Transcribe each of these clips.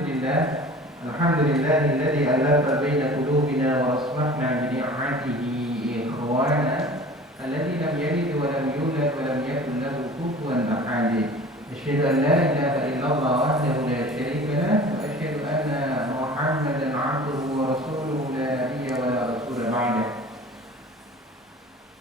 Alhamdulillahilladzi alafa baina qulubina wa asbahna bi ni'matihi ikhwana alladzi lam yalid wa lam yulad wa lam yakul lahu kufuwan ahad. Asyhadu an la ilaha illallah wahdahu la syarika lahu wa asyhadu anna Muhammadan 'abduhu wa rasuluhu la nabiyya wa la rasula ba'dahu.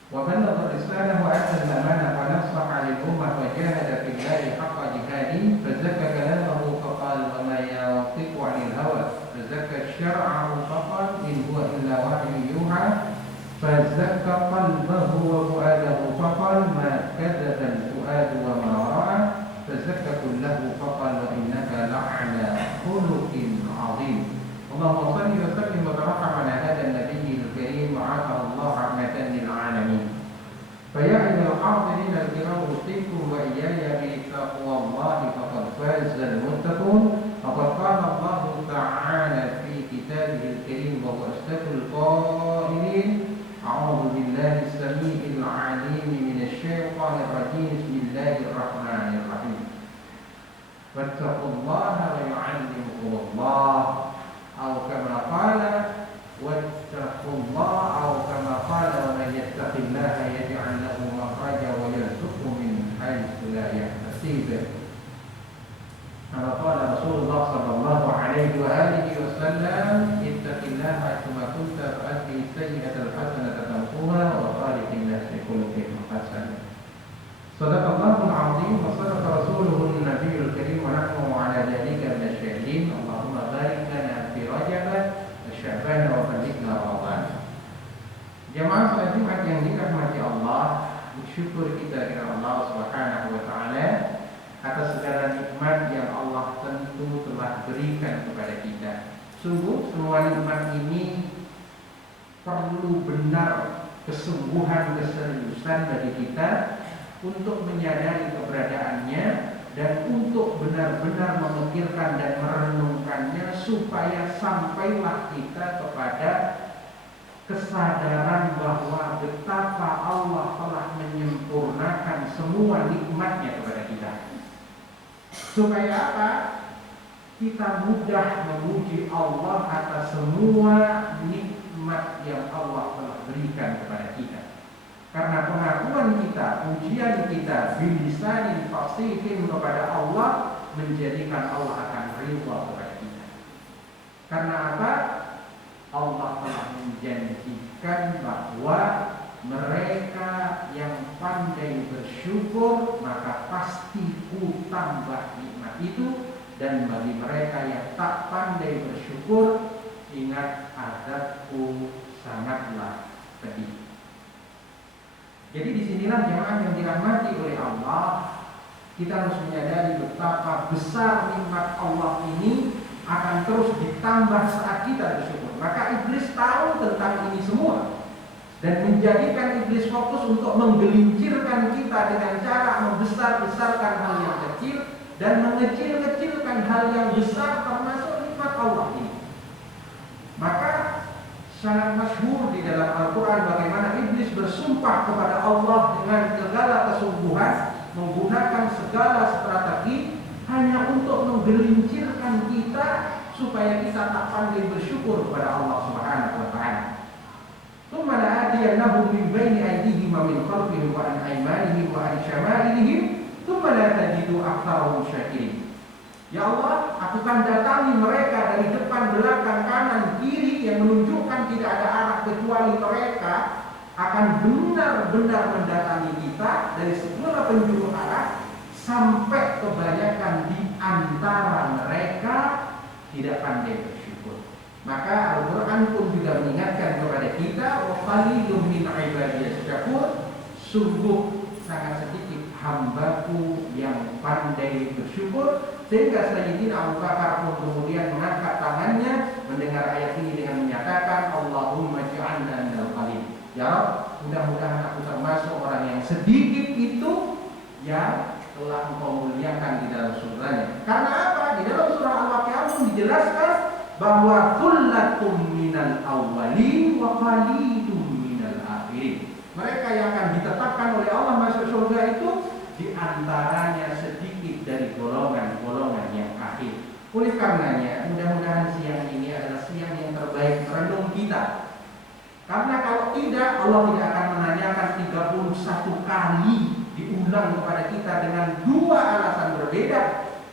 Wa ballagha risalatahu wa adda al-amanah wa nasaha lil-ummah wa jahada fillahi haqqa jihadihi fa zakka kalamahu fa qala wa ma yantiqu 'anil hawa fa zakka syar'ahu fa qala in huwa illa wahyun yuha fa zakka qalbahu wa fu'adahu fa qala ma kadzaba al-fu'adu wa ma ra'a fa zakka kullahu fa qala wa innaka la'ala khuluqin 'azim. Allahumma shalli wa sallim wa barik 'ala hadha an-nabiyil karim wa 'ala Allah rahmatan lil 'alamin. فيا أيها الحاضرين الكرام أوصيكم وإياي بتقوى الله فقد فاز المتقون. فقد قال الله تعالى في كتابه الكريم وهو أصدق القائلين أعوذ بالله السميع العليم من الشيطان الرجيم بسم الله الرحمن الرحيم واتقوا الله ويعلمكم الله أو كما قال واتقوا الله أو كما قال ومن يتق الله يجعل له مخرجا ويرزقه من حيث لا يحتسب. كما قال رسول الله صلى الله عليه وآله وسلم اتق الله حيثما كنت فأتبع السيئة الحسنة تمحوها وخالق الناس بخلق حسن. صدق الله العظيم وصدق رسوله النبي الكريم ونحن على ذلك من الشاهدين. اللهم بارك لنا في رجب Sya'ban wa balighna Ramadan. Jamaah salat Jumat yang dirahmati Allah, bersyukur kita kepada Allah Subhanahu wa taala atas segala nikmat yang Allah tentu telah berikan kepada kita. Sungguh semua nikmat ini perlu benar kesungguhan, keseriusan bagi kita untuk menyadari keberadaannya dan untuk benar-benar memikirkan dan merenungkannya supaya sampailah kita kepada kesadaran bahwa betapa Allah telah menyempurnakan semua nikmatnya kepada kita. Supaya apa? Kita mudah memuji Allah atas semua nikmat yang Allah telah berikan kepada kita. Karena pengakuan kita, pujian kita bilisanin fasihin kepada Allah menjadikan Allah akan ridha kepada kita. Karena apa? Allah telah menjanjikan bahwa mereka yang pandai bersyukur maka pasti ku tambah nikmat itu, dan bagi mereka yang tak pandai bersyukur ingat azabku sangatlah pedih. Jadi disinilah jemaah yang dirahmati oleh Allah, kita harus menyadari betapa besar nikmat Allah ini akan terus ditambah saat kita bersyukur. Maka iblis tahu tentang ini semua dan menjadikan iblis fokus untuk menggelincirkan kita dengan cara membesar-besarkan hal yang kecil dan mengecil-kecilkan hal yang besar termasuk nikmat Allah ini. Maka sangat masyhur di dalam Al-Quran bagaimana iblis bersumpah kepada Allah dengan segala kesungguhan, menggunakan segala strategi hanya untuk menggelincirkan kita supaya kita tak pandai bersyukur kepada Allah Subhanahu wa taala. Tsumma la'atiyannahum min baini aydihim wa min khalfihim wa an aymanihim wa an shama'ilihim tsumma la tajidu aktsarahum syakirin. Ya Allah, aku akan datangi mereka dari depan, belakang, kanan, kiri yang menunjukkan tidak ada arah kecuali mereka akan benar-benar mendatangi kita dari segala penjuru arah sampai kebanyakan di antara mereka tidak pandai bersyukur. Maka Al-Quran pun juga mengingatkan kepada kita, wa qalilun min ibadiyas syakur, sungguh sangat sedikit hambaku yang pandai bersyukur. Sehingga Sayyidina Abu Bakar pun kemudian mengangkat tangannya mendengar ayat ini dengan menyatakan Allahumma ja'alna minal qalil. Ya Rabb, mudah-mudahan aku termasuk orang yang sedikit itu yang telah Engkau muliakan di dalam surahnya. Karena apa? Di dalam surah Al-Waqiah pun dijelaskan bahwa kullatum minal awwalin wa qalilum minal akhirin. Mereka yang akan ditetapkan oleh Allah masuk surga itu di antaranya sedikit dari golongan-golongan yang akhir. Oleh karenanya, mudah-mudahan siang ini adalah siang yang terbaik merenung kita. Karena kalau tidak, Allah tidak akan menanyakan 31 kali diulang kepada kita dengan dua alasan berbeda.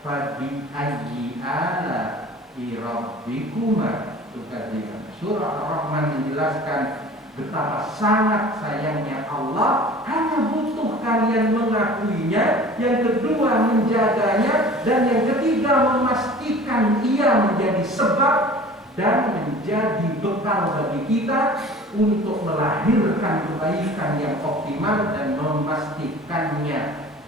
Fabi ayyi ala rabbikuma tukadziban. Surah Ar-Rahman menjelaskan betapa sangat sayangnya Allah, hanya butuh kalian mengakuinya, yang kedua menjaganya, dan yang ketiga memastikan ia menjadi sebab dan menjadi bekal bagi kita untuk melahirkan kebaikan yang optimal dan memastikannya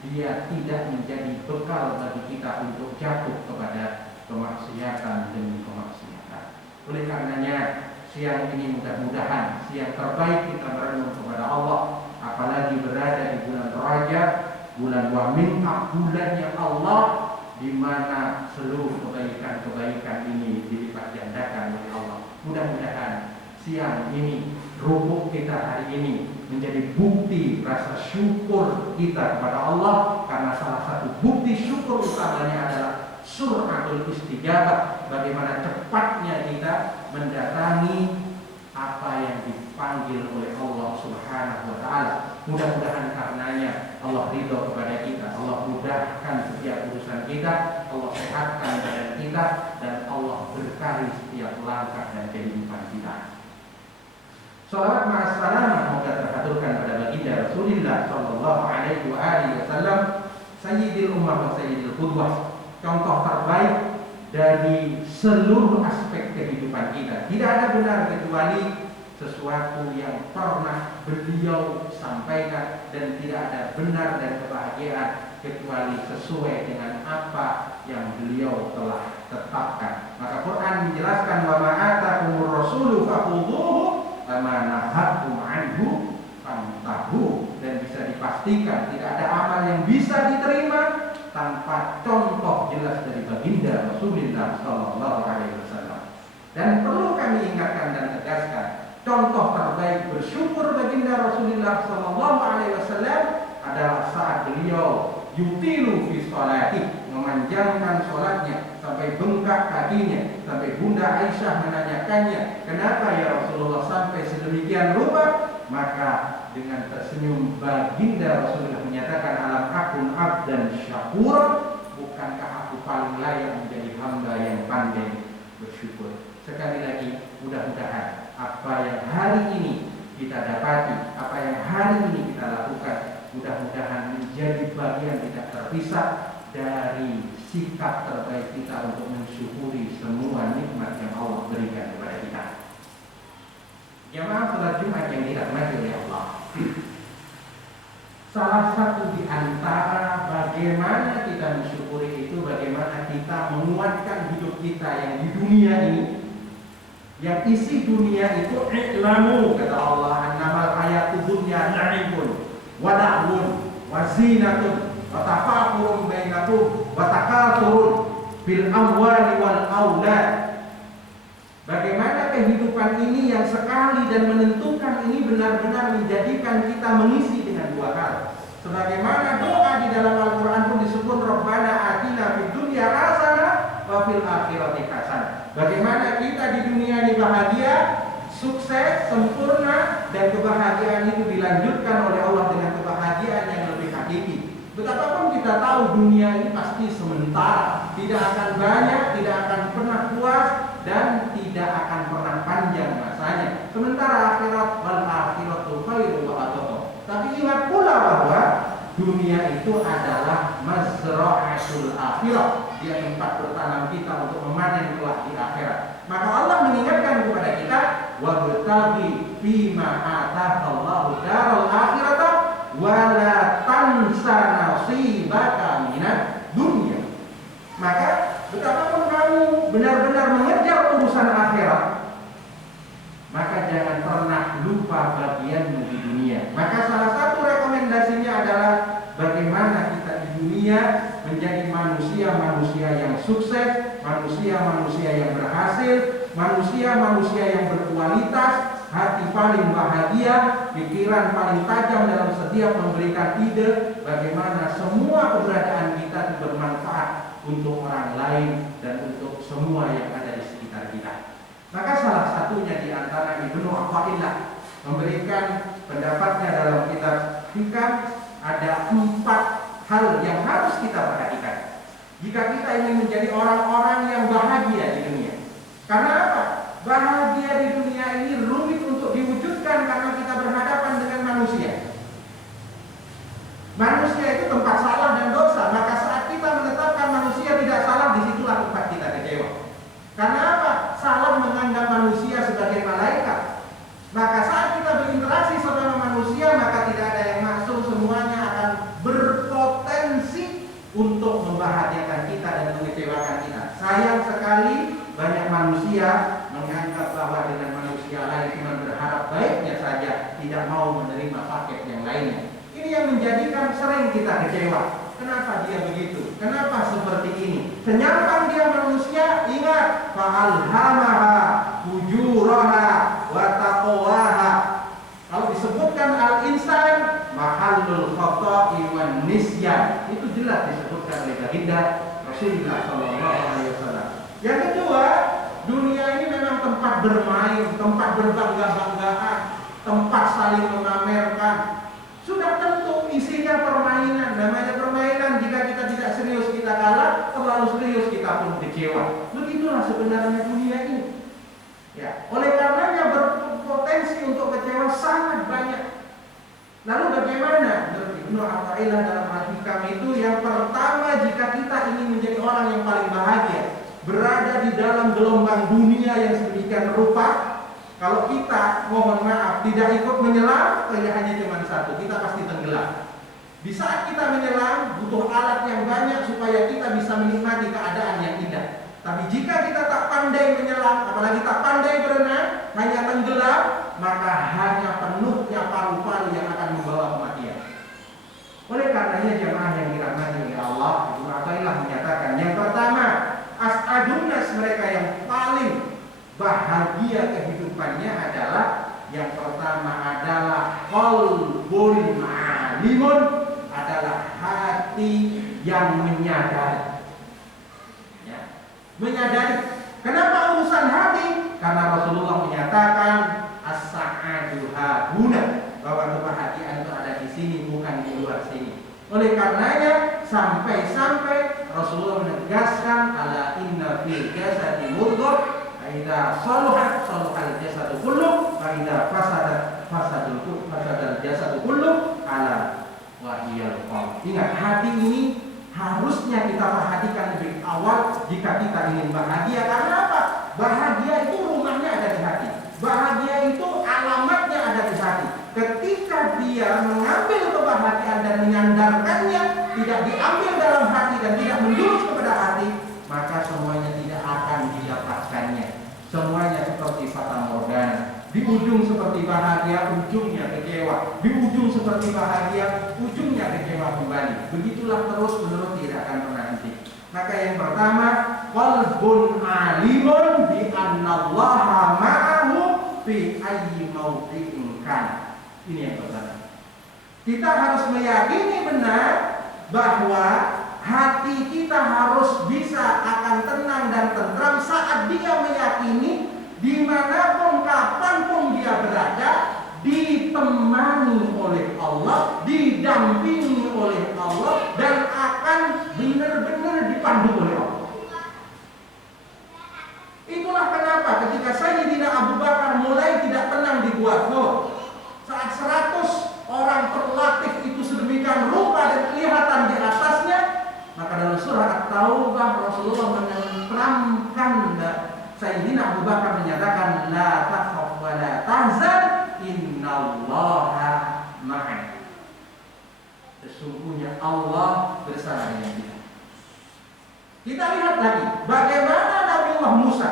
dia tidak menjadi bekal bagi kita untuk jatuh kepada kemaksiatan demi kemaksiatan. Oleh karenanya siang ini mudah-mudahan siang terbaik kita merenung kepada Allah, apalagi berada di bulan Rajab, bulan Waminah, bulannya Allah, di mana seluruh kebaikan-kebaikan ini dilipat gandakan oleh Allah. Mudah-mudahan siang ini, rukuk kita hari ini menjadi bukti rasa syukur kita kepada Allah, karena salah satu bukti syukur utamanya adalah suratul istijabah, bagaimana cepatnya kita mendatangi apa yang dipanggil oleh Allah Subhanahu wa taala. Mudah-mudahan karenanya Allah ridho kepada kita, Allah mudahkan setiap urusan kita, Allah sehatkan badan kita, dan Allah berkahi setiap langkah dan kehidupan kita. Salawat ma'as-salamah moga terhaturkan pada baginda Rasulullah sallallahu alaihi wasallam, sayyidil ummah wa sayyidil qudwah, contoh terbaik dari seluruh aspek kehidupan kita. Tidak ada benar kecuali sesuatu yang pernah beliau sampaikan, dan tidak ada benar dan kebahagiaan kecuali sesuai dengan apa yang beliau telah tetapkan. Maka Quran menjelaskan, wa ma atakumur rasulu fakhudhuhu wa ma nahakum anhu fantahu, dan bisa dipastikan tidak ada amal yang bisa diterima tanpa contoh jelas dari baginda Rasulullah sallallahu alaihi wasallam. Dan perlu kami ingatkan dan tegaskan, contoh terbaik bersyukur baginda Rasulullah sallallahu alaihi wasallam adalah saat beliau yutilu fi sholati, memanjangkan sholatnya sampai bengkak kakinya, sampai Bunda Aisyah menanyakannya, kenapa ya Rasulullah sampai sedemikian rupa? Maka dengan tersenyum baginda Rasulullah menyatakan, alam akun abdan syakur, bukankah aku paling layak menjadi hamba yang pandai bersyukur. Sekali lagi, mudah-mudahan apa yang hari ini kita dapati, apa yang hari ini kita lakukan, mudah-mudahan menjadi bagian tidak terpisah dari sikap terbaik kita untuk mensyukuri semua nikmat yang Allah berikan kepada kita. Jamaah salat Jumat yang dirahmati oleh Allah, salah satu di antara bagaimana kita mensyukuri itu, bagaimana kita menguatkan hidup kita yang di dunia ini, yang isi dunia itu i'lamu, kata Allah, annamal hayatud dunya la'ibun wa lahwun wa zinatun wa tafaqurun bainakum wa takathurun bil amwali wal aulad. Bagaimana kehidupan ini yang sekali dan menentukan ini benar-benar menjadikan kita mengisi dengan dua hal. Sebagaimana doa di dalam Al-Quran pun disebut Rabbana atina fid dunya hasanah wa fil akhirati hasanah. Bagaimana kita di dunia ini bahagia, sukses, sempurna, dan kebahagiaan itu dilanjutkan oleh Allah dengan kebahagiaan yang lebih hakiki. Betapapun kita tahu dunia ini pasti sementara, tidak akan banyak, tidak akan pernah puas, dan tidak akan pernah panjang masanya. Sementara akhirat, wal akhiratu khairu wa abqa. Tapi ingat pula bahwa dunia itu adalah mazra'atul akhirah, dia tempat bertanam kita untuk memanen kelak di akhirat. Maka Allah mengingatkan kepada kita, wabtaghi fima ataqallahu daral akhirata wa la tansa nasibaka minad dunya. Maka betapapun kamu benar-benar mengejar urusan akhirat, maka jangan pernah lupa bagianmu di dunia. Maka salah satu rekomendasinya adalah bagaimana kita di dunia menjadi manusia-manusia yang sukses, manusia-manusia yang berhasil, manusia-manusia yang berkualitas, hati paling bahagia, pikiran paling tajam dalam setiap memberikan ide, bagaimana semua keberadaan kita bermanfaat untuk orang lain dan untuk semua yang ada di sekitar kita. Maka salah satunya di antara Ibnu Athaillah memberikan pendapatnya dalam kitab Hikam, ada 4 hal yang harus kita perhatikan jika kita ingin menjadi orang-orang yang bahagia di dunia. Karena apa? Bahagia di dunia ini rumit untuk diwujudkan karena kita berhadapan dengan manusia. Manusia itu tempat salah dan dosa. Maka saat kita menetapkan manusia tidak salah, disitulah tempat kita kecewa. Karena apa? Salah menganggap manusia sebagai malaikat. Maka saat kita berinteraksi sama manusia, maka tidak ada yang masuk, semuanya akan berpotensi untuk membahagiakan kita dan mengecewakan kita. Sayang sekali banyak manusia menganggap bahwa dengan manusia lain cuma berharap baiknya saja, tidak mau menerima paket yang lainnya. Ini yang menjadikan sering kita kecewa. Kenapa dia begitu? Kenapa seperti ini? Senyapkan dia manusia, ingat fa'alhamaha fujuraha wa taqwaha. Kalau disebutkan al-insan mahallul khata'i wan nisyan, itu jelas disebutkan oleh baginda Rasulullah sallallahu alaihi wasallam. Yang kedua, dunia ini memang tempat bermain, tempat berbangga-banggaan, tempat saling memamerkan. Sudah tentu isinya permainan. Namanya permainan, jika kita tidak serius kita kalah, terlalu serius kita pun kecewa. Begitulah sebenarnya dunia ini. Ya, oleh karenanya berpotensi untuk kecewa sangat banyak. Lalu bagaimana? Menurut Ibnu Athaillah dalam Al-Hikam itu, yang pertama, jika kita ingin menjadi orang yang paling bahagia, berada di dalam gelombang dunia yang sedemikian rupa, kalau kita, mohon maaf, tidak ikut menyelam, hanya cuma satu, kita pasti tenggelam. Di saat kita menyelam, butuh alat yang banyak supaya kita bisa menikmati keadaan yang indah. Tapi jika kita tak pandai menyelam, apalagi tak pandai berenang, hanya tenggelam, maka hanya penuhnya paru-paru yang akan membawa kematian. Oleh karenanya jemaah yang dirahmati oleh Allah, Ibnu Athaillah menyatakan, yang pertama, as'adun nas, mereka yang paling bahagia kehidupannya adalah, yang pertama adalah qalbun alimun, adalah hati yang menyadari. Ya. Menyadari. Kenapa urusan hati? Karena Rasulullah menyatakan as-sa'adu hahuna, bahwa kebahagiaan itu ada di sini, bukan di luar sini. Oleh karenanya sampai-sampai Rasulullah menegaskan, ala inna fil jasadi mudghah, idza salahat salahal jasadu kullu, wa idza fasadal jasadu kullu, ala wahiyal qalb. Ingat, hati ini harusnya kita perhatikan lebih awal jika kita ingin bahagia. Karena apa? Bahagia itu rumahnya ada di hati. Bahagia itu alamatnya ada di hati. Ketika dia mengambil kebahagiaan dan menyandarkannya, tidak diambil dalam hati dan tidak menjurus kepada hati, maka semuanya tidak akan didapatkannya. Semuanya seperti fata morgana. Di ujung seperti bahagia, ujungnya kecewa. Di ujung seperti bahagia, ujungnya kecewa kembali. Begitulah terus menerus, tidak akan pernah henti. Maka yang pertama, qalbun alimun bi annallaha ma'ahu fi ayyi mawdi'in kan. Ini yang pertama. Kita harus meyakini benar bahwa hati kita harus bisa akan tenang dan tentram saat dia meyakini dimanapun kapanpun dia berada, ditemani oleh Allah, didampingi oleh Allah, dan akan benar-benar dipandu oleh Allah. Itulah kenapa ketika Sayyidina Abu Bakar mulai tidak tenang di Gua Thawr, saat 100 orang terlatih itu sedemikian rupa dan kelihatan di atasnya, maka dalam surah At-Taubah Rasulullah menentramkan Sayyidina Abu Bakar, menyatakan la takhaf wa la tahzan innallaha ma'ana. Sesungguhnya Allah bersama dengan kita. Kita lihat lagi bagaimana Nabiullah Musa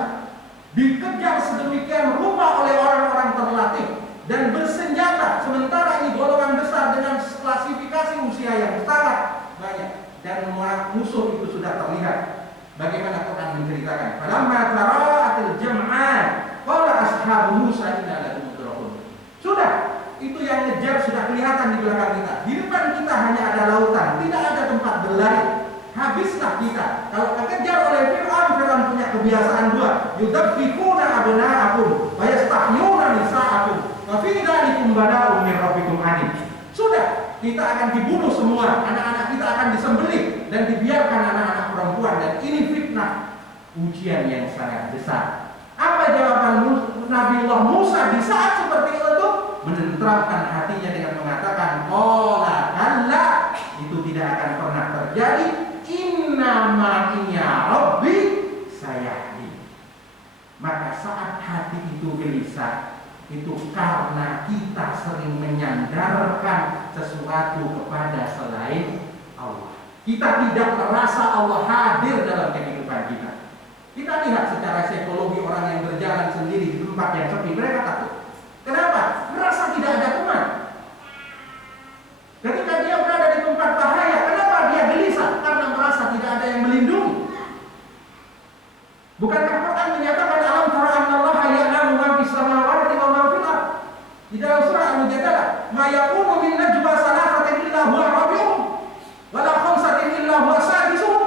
dikejar sedemikian rupa oleh orang-orang terlatih dan bersenjata, sementara ini golongan besar dengan klasifikasi usia yang sangat banyak, dan musuh itu sudah terlihat. Bagaimana Quran menceritakan, falamma tara'atil jam'an qala ashabu Musa inna lamudrakun. Sudah, itu yang ngejar sudah kelihatan di belakang kita. Di depan kita hanya ada lautan, tidak ada tempat berlari. habislah kita. Kalau kekejar oleh Fir'aun punya kebiasaan dua, yudabbikuna abna'akum wa yastahyuna nisa'akum wa fi dzalikum bala'un min rabbikum adim. Sudah, kita akan dibunuh semua, anak-anak kita akan disembelih dan dibiarkan anak-anak perempuan, dan ini fitnah, ujian yang sangat besar. Apa jawaban Nabiullah Musa di saat seperti itu? Menenteramkan hatinya dengan mengatakan, qala kalla, itu tidak akan pernah terjadi, innama iya rabbi sayahdi. Maka saat hati itu gelisah, itu karena kita sering menyandarkan sesuatu kepada selain Allah. Kita tidak merasa Allah hadir dalam kehidupan kita. Kita lihat secara psikologi orang yang berjalan sendiri di tempat yang sepi, mereka takut. Kenapa? Merasa tidak ada teman. Ketika dia berada di tempat bahaya, kenapa dia gelisah? Karena merasa tidak ada yang melindungi. Bukankah Quran menyatakan alam tara annallaha ya'lamu ma fis samawati wa ma fil ardh? Di dalam surah Al-Mujadalah, ma yakunu min najwa salasatin illa huwa rabi'uhum wa la khamsatin illa huwa sadisuhum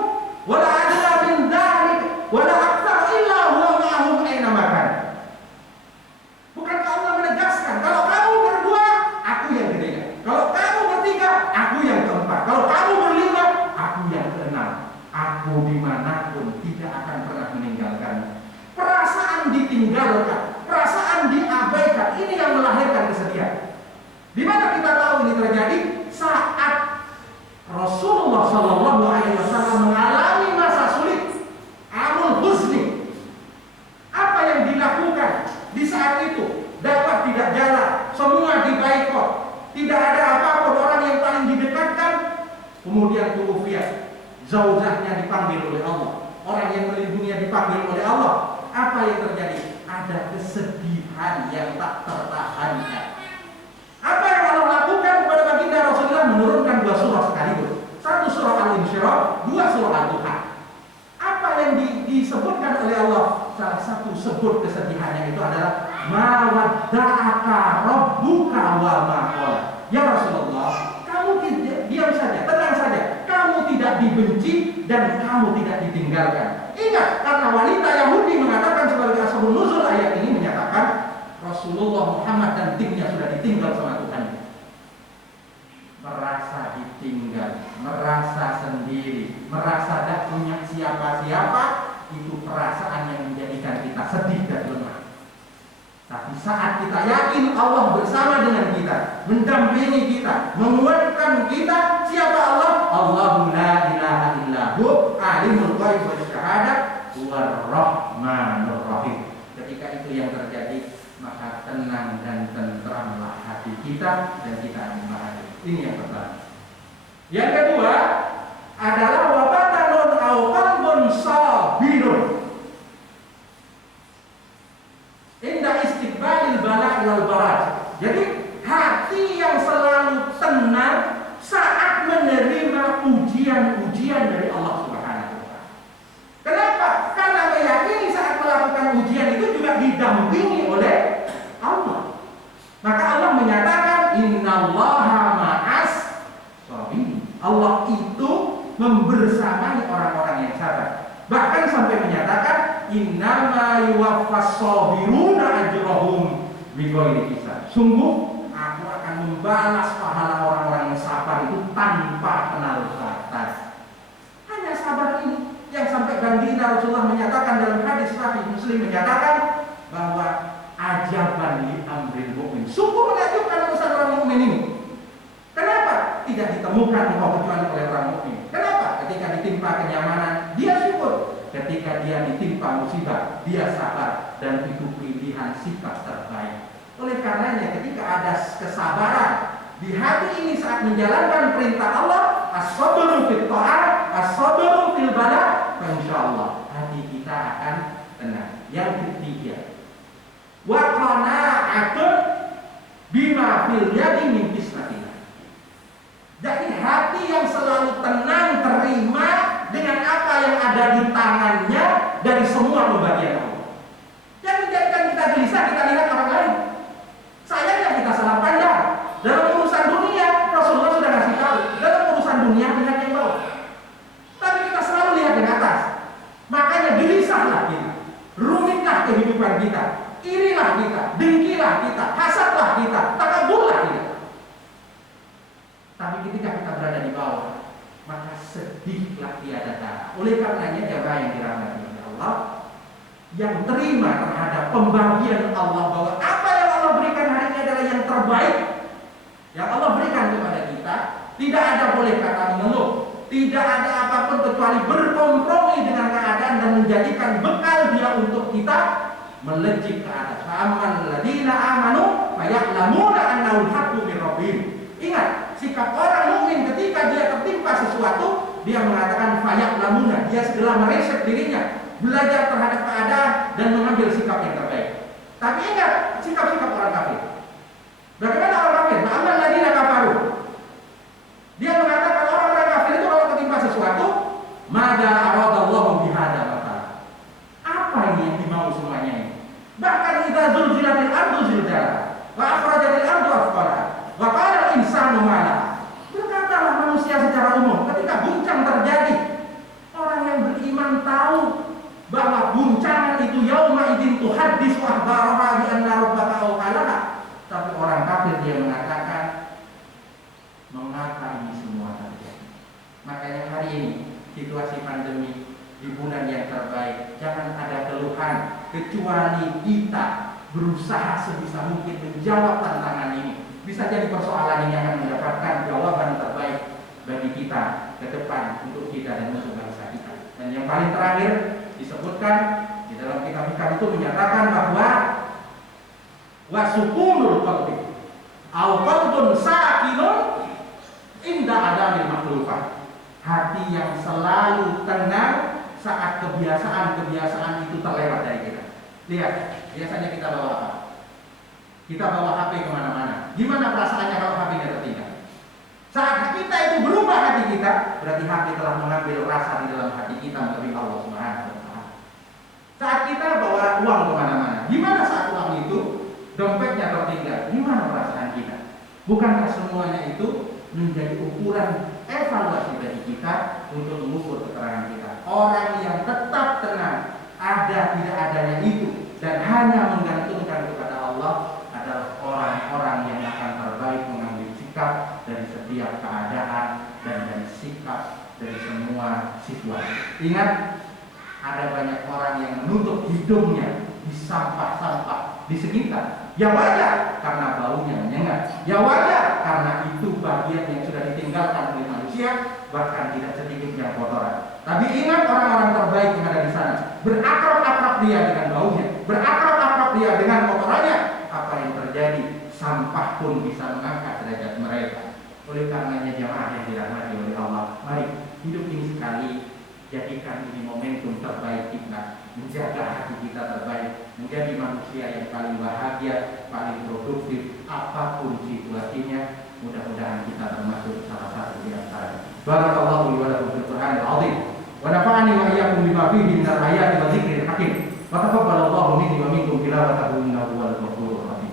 wa la adna min dzalik wa la aktsara illa huwa ma'ahum aina ma kan. Bukankah Allah menegaskan kalau kamu berdua, aku yang ketiga. Kalau kamu bertiga, aku yang keempat. Kalau kamu berlima, aku yang keenam. Aku dimanapun tidak akan pernah meninggalkan. Perasaan ditinggalkan, perasaan diabaikan, ini yang melahirkan kesedihan. Di mana kita tahu ini terjadi? Saat Rasulullah Shallallahu Alaihi Wasallam mengalami masa sulit, amul huzni. Apa yang dilakukan di saat itu? Dakwah tidak jalan, semua dibaikot, tidak ada apapun. Orang yang paling didekatkan, kemudian tuwufiyat, zaujahnya dipanggil oleh Allah, orang yang melindunginya dipanggil oleh Allah. Apa yang terjadi? Ada kesedihan yang tak tertahankan. Apa yang Allah lakukan kepada baginda Rasulullah? Menurunkan dua surah sekaligus, satu surah Al-Insyirah, dua surah Al-Duha. Apa yang disebutkan oleh Allah? Salah satu sebut kesedihannya itu adalah ma wadda'aka rabbuka wa ma qala. Ya Rasulullah, kamu tidak diam saja, tenang saja. Kamu tidak dibenci dan kamu tidak ditinggalkan. Ingat, karena wanita Yahudi mengatakan sebagai asbabun nuzul ayat ini menyatakan Rasulullah Muhammad dan timnya sudah ditinggal sama Tuhan. Merasa ditinggal, merasa sendiri, merasa tidak punya siapa-siapa, itu perasaan yang menjadikan kita sedih dan lemah. Tapi saat kita yakin Allah bersama dengan kita, mendampingi kita, menguatkan kita, siapa Allah? Allahu la ilaha illahu alimul ghaib was syahadah war rahmanur rahim. Ketika itu yang terjadi, maka tenang dan tentramlah hati kita dan kita akan bahagia. Ini yang pertama. Yang kedua adalah wabatanun au qalbun sabirun inda istiqbalil bala wal baraj. Jadi hati yang selalu tenang saat menerima ujian-ujian dari Allah Subhanahu wa taala. Kenapa? Karena meyakini saat melakukan ujian itu juga didampingi oleh Allah. Maka Allah menyatakan innallaha ma'as sabirin. Allah itu membersamai orang-orang yang sabar. Bahkan sampai menyatakan innama yuwaffas sabiruna ajrahum bighairi hisab. Sungguh aku akan membalas pahala orang-orang yang sabar itu tanpa kenal batas. Hanya sabar ini yang sampai baginda Rasulullah menyatakan dalam hadis Sahih Muslim menyatakan bahwa ajaban li amril mukmin. Sungguh menakjubkan urusan orang mukmin ini. Kenapa? Tidak ditemukan kecuali oleh orang mukmin. Kenapa? Ketika ditimpa kenyamanan, dia syukur. Ketika dia ditimpa musibah, dia sabar, dan itu pilihan sikap terbaik. Oleh karenanya, ketika ada kesabaran di hati ini saat menjalankan perintah Allah, as-sabru fit ta'at, as-sabru fil bala, insyaallah hati kita akan tenang. Yang ketiga, wa qana'atun bima fil yadi min kismatillah. Jadi hati yang selalu tenang, terima dengan apa yang ada di tangannya dari semua pembagian Allah. Yang menjadikan kita gelisah, kita lihat orang lain. Sayangnya kita salah pandang. Dalam urusan dunia, Rasulullah sudah kasih tahu. Dalam urusan dunia, lihat yang bawah. Tapi riziklah tiada tara. Oleh karenanya jamaah yang dirahmati oleh Allah, yang terima terhadap pembagian Allah bahwa apa yang Allah berikan hari ini adalah yang terbaik yang Allah berikan kepada kita, tidak ada boleh kata mengeluh, tidak ada apapun kecuali berkompromi dengan keadaan dan menjadikan bekal dia untuk kita melejit ke atas. Fa'amman ladina amanu faya'lamuna annahul haqqu min rabbihim. Ingat, sikap orang mukmin ketika dia tertimpa sesuatu, dia mengatakan faya'lamuna, dia segera mereset dirinya, belajar terhadap keadaan dan mengambil sikap yang terbaik. Tapi ingat, sikap-sikap orang kafir. Bagaimana orang kafir? Fa'amman ladina kafaru. Dia mengatakan orang-orang kafir itu kalau ketimpa sesuatu, mada aradallahu bihada mata. Apa ini yang dimau semuanya ini? Bahkan idza zulzilatil ardu zilzalaha wa akhrajatil ardu athqalaha wa qala al-insanu ma laha. Berkatalah manusia secara umum ketika guncang terjadi, orang yang beriman tahu bahwa guncangan itu yauma idzin tuhaddisu akhbaraha bi anna rabbaka awhalaha. Tapi orang kafir dia mengatakan, mengapa ini semua terjadi? Makanya hari ini situasi pandemi di bulan yang terbaik, jangan ada keluhan kecuali kita berusaha sebisa mungkin menjawab tantangan ini. Bisa jadi persoalan ini akan mendapatkan jawaban terbaik bagi kita ke depan, untuk kita dan untuk bangsa kita. Dan yang paling terakhir disebutkan di dalam kitab-kitab itu menyatakan bahwa wasukunul qalbi au qalbun sakinun inda adamil makhlufah. Hati yang selalu tenang saat kebiasaan-kebiasaan itu terlewat dari kita. Lihat, biasanya kita bawa apa? Kita bawa HP kemana-mana. Gimana perasaannya kalau HP-nya tertinggal? Saat kita itu berubah hati kita, berarti HP telah mengambil rasa di dalam hati kita melalui Allah Subhanahu wa Ta'ala. Saat kita bawa uang kemana-mana, gimana saat uang itu dompetnya tertinggal? Gimana perasaan kita? Bukankah semuanya itu menjadi ukuran evaluasi bagi kita untuk mengukur keterangan kita? Orang yang tetap tenang, ada tidak adanya itu, dan hanya menggantungkan kepada Allah adalah orang-orang yang akan terbaik mengambil sikap dari setiap keadaan dan dari sikap dari semua situasi. Ingat, ada banyak orang yang menutup hidungnya di sampah-sampah di sekitar. Ya wajar karena baunya menyengat. Ya wajar karena itu bagian yang sudah ditinggalkan oleh manusia, bahkan tidak sedikit yang kotoran. Tapi ingat, orang-orang terbaik yang ada di sana, berakrab-akrab dia dengan baunya, berakrab-akrab dia dengan kotorannya. Apa yang terjadi? Sampah pun bisa mengangkat derajat mereka. Oleh karenanya jamaah yang dirahmati oleh Allah, mari hidup ini sekali, jadikan ini momentum terbaik kita, menjaga hati kita terbaik, menjadi manusia yang paling bahagia, paling produktif, apapun situasinya. Mudah-mudahan kita termasuk salah satu di antaranya. Barakallahu li wa lakum fil Qur'anil 'azim wa nafa'ani wa iyyakum bima fihi minal ayati wa dzikril hakim. Wa taqabbalallahu minni wa minkum tilawatahu innahu huwal ghafurur rahim.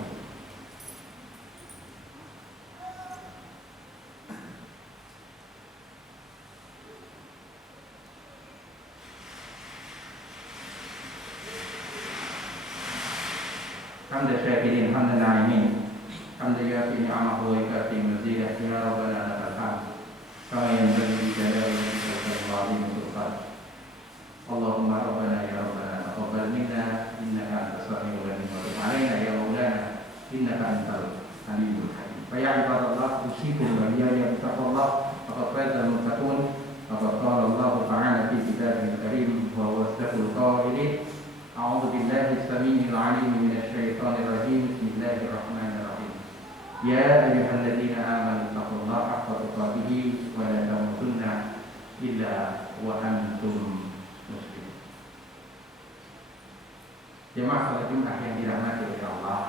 Hamdan syakirin hamdan na'imin. Hamdan yafi ni'amahu wa yukafi mazidah. Ya Rabbana lakal hamd kama yanbaghi li jalali wajhika wa 'azimi sultanik. Allahumma Rabbana ya Rabbana taqabbal minna innaka antas samiul 'alim wa tub 'alaina ya Maulana innaka antal alimul hakim. Fa ya ibadallah, usikum wa iyaya bittaqwallah. Faqad fazal muttaqun. Faqad qala Allah ta'ala fi kitabihil karim wa huwa asdaqul qailin. A'udzu billahi as-sami'il 'alim minasy syaithanir rajim. Bismillahirrahmanirrahim. Ya ayyuhalladzina amanu taqullaha haqqa tuqatih wa la tamutunna illa wa antum muslimun. Jemaah salat Jumat yang dirahmati oleh Allah,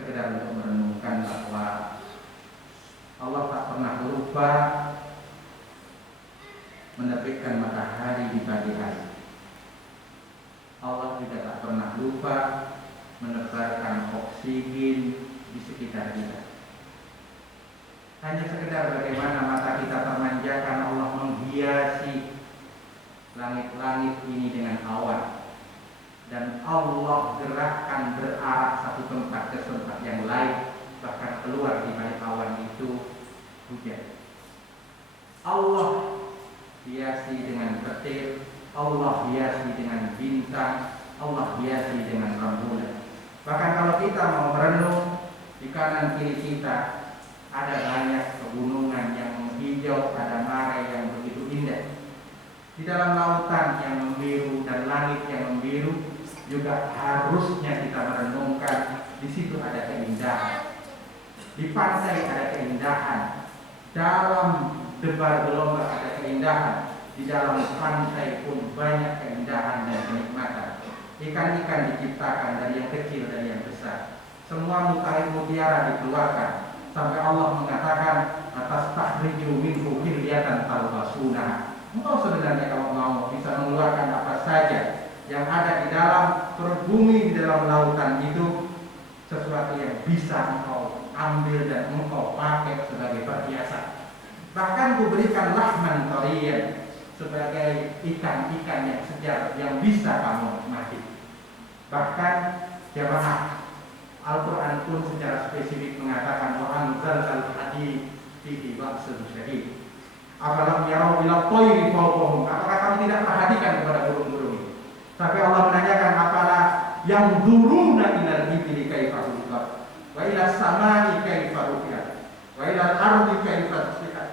sekedar untuk merenungkan bahwa Allah tak pernah lupa menerbitkan matahari di pagi hari. Allah juga tak pernah lupa menebarkan oksigen di sekitar kita. Hanya sekedar bagaimana mata kita termanjakan Allah menghiasi langit-langit ini dengan awan, dan Allah gerakkan berarah satu tempat ke tempat yang lain, bahkan keluar di balik awan itu hujan. Allah Allah hiasi dengan rembulan. Bahkan kalau kita mau merenung, di kanan kiri kita ada banyak pegunungan yang hijau, ada mare yang begitu indah. Di dalam lautan yang membiru dan langit yang membiru juga harusnya kita merenungkan di situ ada keindahan. Di pantai ada keindahan, dalam debar gelombang ada keindahan, di dalam pantai pun banyak keindahan dan kenikmatan. Ikan-ikan diciptakan dari yang kecil dan yang besar. Semua mutiara dikeluarkan sampai Allah mengatakan atas takhriju minhu hilyatan talbasuna. Engkau sebenarnya kalau mau bisa mengeluarkan apa saja yang ada di dalam perut bumi, di dalam lautan itu, sesuatu yang bisa engkau ambil dan engkau pakai sebagai perhiasan. Bahkan kuberikan lahman thariyan sebagai ikan-ikan yang segar yang bisa kamu nikmati. Bahkan jamaah Al-Quran pun secara spesifik mengatakan wa anzalal hadid fihi ba'sun syadid. Afalam yarau ila tayri fawqahum. Apakah kamu tidak perhatikan kepada burung-burung ini? Tapi Allah menanyakan apalah yang duruna ilal ibli kaifa khuliqat wa ila samai kaifa rufi'at wa ila al-ardi kaifa sufihat.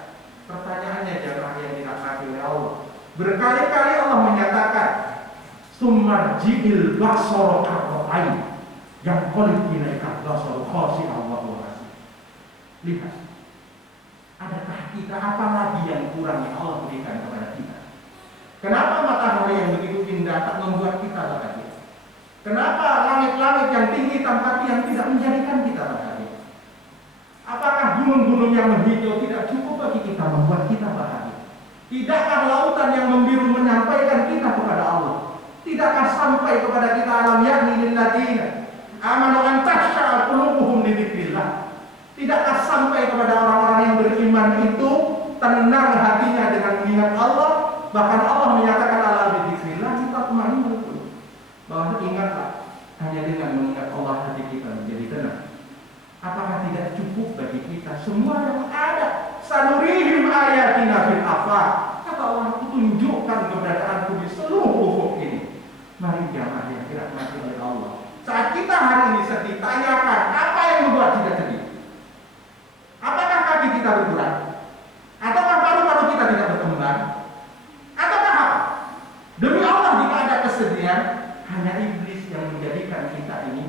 Pertanyaannya jamaah yang dirahmati oleh Allah. Berkali-kali Allah menyatakan summarji'il basara karra'ain yang qalib ilaika basaru khashi'an wa huwa hasib. Lihat, adakah kita apa lagi yang kurang yang Allah berikan kepada kita? Kenapa matahari yang begitu indah tak membuat kita bahagia? Kenapa langit-langit yang tinggi tanpa tiang tidak menjadikan kita bahagia? Apakah gunung-gunung yang menghijau tidak cukup bagi kita membuat kita bahagia? Tidakkah lautan yang membiru menyampaikan kita kepada Allah? Tidakkah sampai kepada kita alam yakni lil ladina amanu an takhsha'a qulubuhum li dzikrillah? Tidakkah sampai kepada orang-orang yang beriman itu tenang hatinya dengan mengingat Allah? Bahkan Allah menyatakan ala dzikrillah tatma'innul qulub. Bahwa ingatlah, hanya dengan mengingat Allah hati kita menjadi tenang. Apakah tidak cukup bagi kita semua yang ada? Sanurihim ayatina fil afaq. Kata Allah, aku tunjukkan keberadaanku di seluruh ufuk ini. Mari jamaah yang dirahmati oleh Allah. Saat kita hari ini sedih, tanyakan apa yang membuat kita sedih? Apakah kaki kita bergerak? Ataukah paru-paru kita tidak berkembang? Ataukah apa? Demi Allah, jika ada kesedihan, hanya iblis yang menjadikan kita ini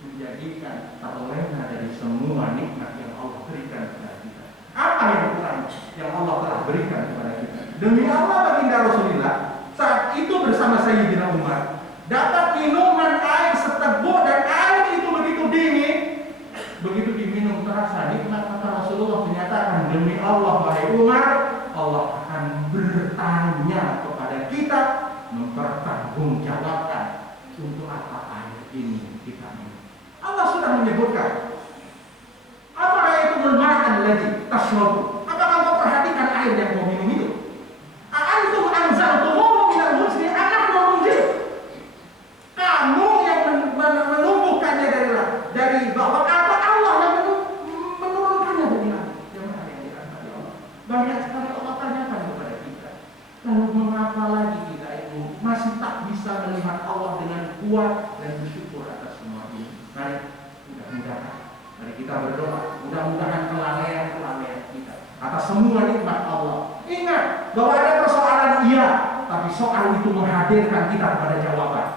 menjadikan terlena dari semua nikmat yang Allah berikan kepada kita. Apa yang kurang yang Allah telah berikan kepada kita? Demi Allah, baginda Rasulullah saat itu bersama Sayyidina Umar dapat minuman air seteguk dan air itu begitu dingin, begitu diminum terasa nikmat. Maka Rasulullah menyatakan, demi Allah wahai Umar, Allah akan bertanya kepada kita, mempertanggungjawabkan untuk apa air ini kita minum. Allah sudah menyebutkan apa itu ma'an ladzi tashrabu. Apakah kau perhatikan air yang kau minum itu? Antum anzaltumuhu minal muzni am nahnu munzil. Kamu yang menumbuhkannya dari bawah apa Allah yang menurunkannya dari langit. Jemaah yang dirahmati Allah. Banyak sekali Allah tanyakan kepada kita. Lalu mengapa lagi kita itu masih tak bisa melihat Allah dengan kuat dan bersyukur atas semua ini? Mari, mudah-mudahan mari kita berdoa, mudah-mudahan kelalaian kita atas semua nikmat Allah. Ingat bahwa ada persoalan iya, tapi soal itu menghadirkan kita kepada jawaban.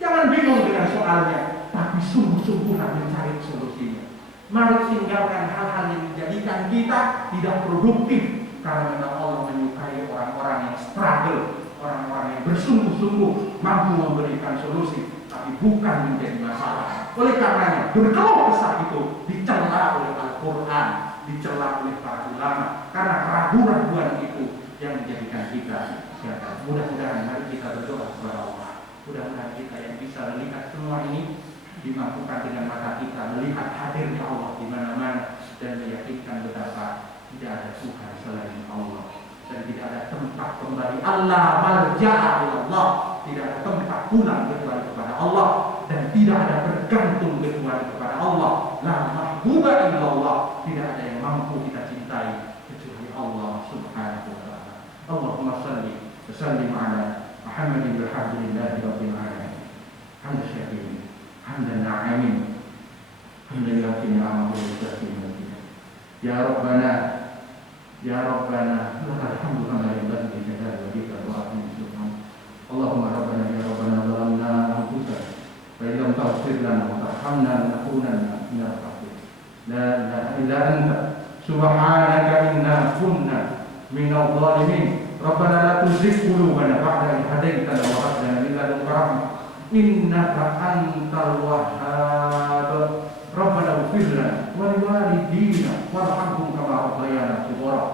Jangan bingung dengan soalnya, tapi sungguh-sungguhlah mencari solusinya. Mari tinggalkan hal-hal yang menjadikan kita tidak produktif, karena memang Allah menyukai orang-orang yang struggle, orang-orang yang bersungguh-sungguh mampu memberikan solusi, tapi bukan menjadi masalah. Oleh karenanya, berkeluh kesah itu dicela oleh Al-Quran, dicela oleh para ulama, karena keraguan-keraguan itu yang menjadikan kita gagal. Mudah-mudahan mari kita berdoa kepada Allah. Mudah-mudahan kita yang bisa melihat semua ini dimampukan dengan mata kita melihat hadirnya Allah di mana-mana dan meyakinkan betapa tidak ada Tuhan selain Allah dan tidak ada tempat kembali Allah malja'a ilallah, tidak ada tempat pulang kecuali kepada Allah dan tidak ada bergantung kecuali kepada Allah. La mahbuba illallah, tidak ada yang mampu kita cintai kecuali Allah subhanahu wa ta'ala. Allahumma salli wa sallim ala Muhammadin walhamdulillahi rabbil alamin. حمد الشاكرين حمد الناعمين حمد الذي نعمه وتسليما يا ربنا يا ربنا لك الحمد كما ينبغي لجلال وجهك وعظيم سبحانك اللهم ربنا يا ربنا ظلمنا انفسنا فان لم تغفر لنا وترحمنا لنكونن من الخاسرين لا اله الا انت سبحانك انا كنا من الظالمين ربنا لا تزغ قلوبنا بعد إذ هديتنا وهب لنا من لدنك رحمة إنك أنت الوهاب ربنا اغفر لنا ولوالدينا وارحمهم كما ربيانا صغارا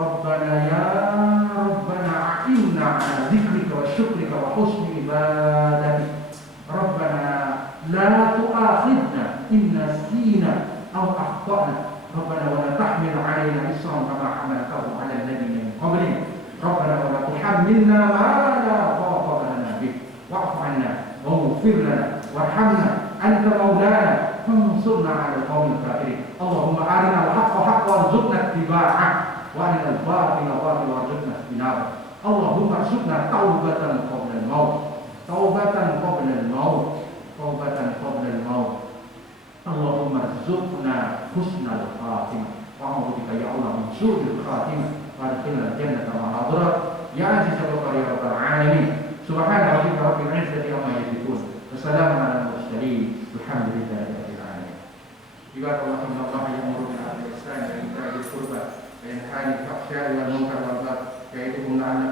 ربنا يا ربنا أعنا على ذكرك وشكرك وحسن عبادتك ربنا لا تؤاخذنا إن نسينا أو أخطأنا ربنا ولا تحمل علينا إصرا كما حملته على الذين من قبلنا ربنا ولا تحملنا ما لا طاقة لنا به واعف عنا واغفر لنا وارحمنا أنت مولانا فانصرنا على القوم الكافرين اللهم أرنا الحق حقا وارزقنا اتباعه وأرنا الباطل باطلا وارزقنا اجتنابه اللهم ارزقنا توبة قبل الموت توبة قبل الموت توبة قبل الموت اللهم ارزقنا حسن الخاتمة وأعوذ بك يا الله من سوء الخاتمة وادخلنا الجنة مع الأبرار يا عزيز الغفار يا رب العالمين سبحان ربك رب العزة عما يصفون وسلام على المرسلين والحمد لله رب العالمين عباد الله إن الله يأمر بالعدل والإحسان وإيتاء ذي القربى وينهى عن الفحشاء والمنكر والبغي يعظكم لعلكم